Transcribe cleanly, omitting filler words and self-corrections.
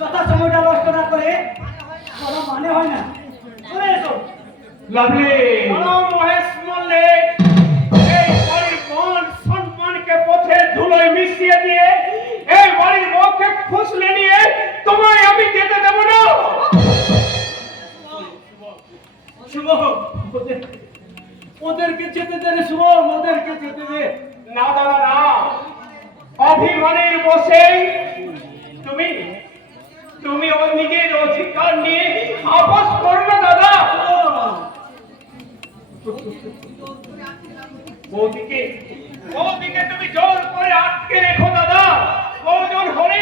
যথা সময়টা নষ্ট না করে কোনো মানে হয় না। চলে এসো। লাভলি মহেশ মল্লিক এই বাড়ির মান সম্মানকে পথের ধুলোয় মিশিয়ে দিয়ে এই বাড়ির বউকে ফুসলে নিয়ে তোমায় আমি যেতে দেব না। শুভ, ওদেরকে যেতে দে রে শুভ, ওদেরকে যেতে দে। না দাদা না, অভিমানের বসেই তুমি তুমি ওর নিজের অধিকার নিয়ে আপস করো না দাদা। বৌদিকে তুমি জোর করে আটকে রেখো দাদা। প্রয়োজন হলে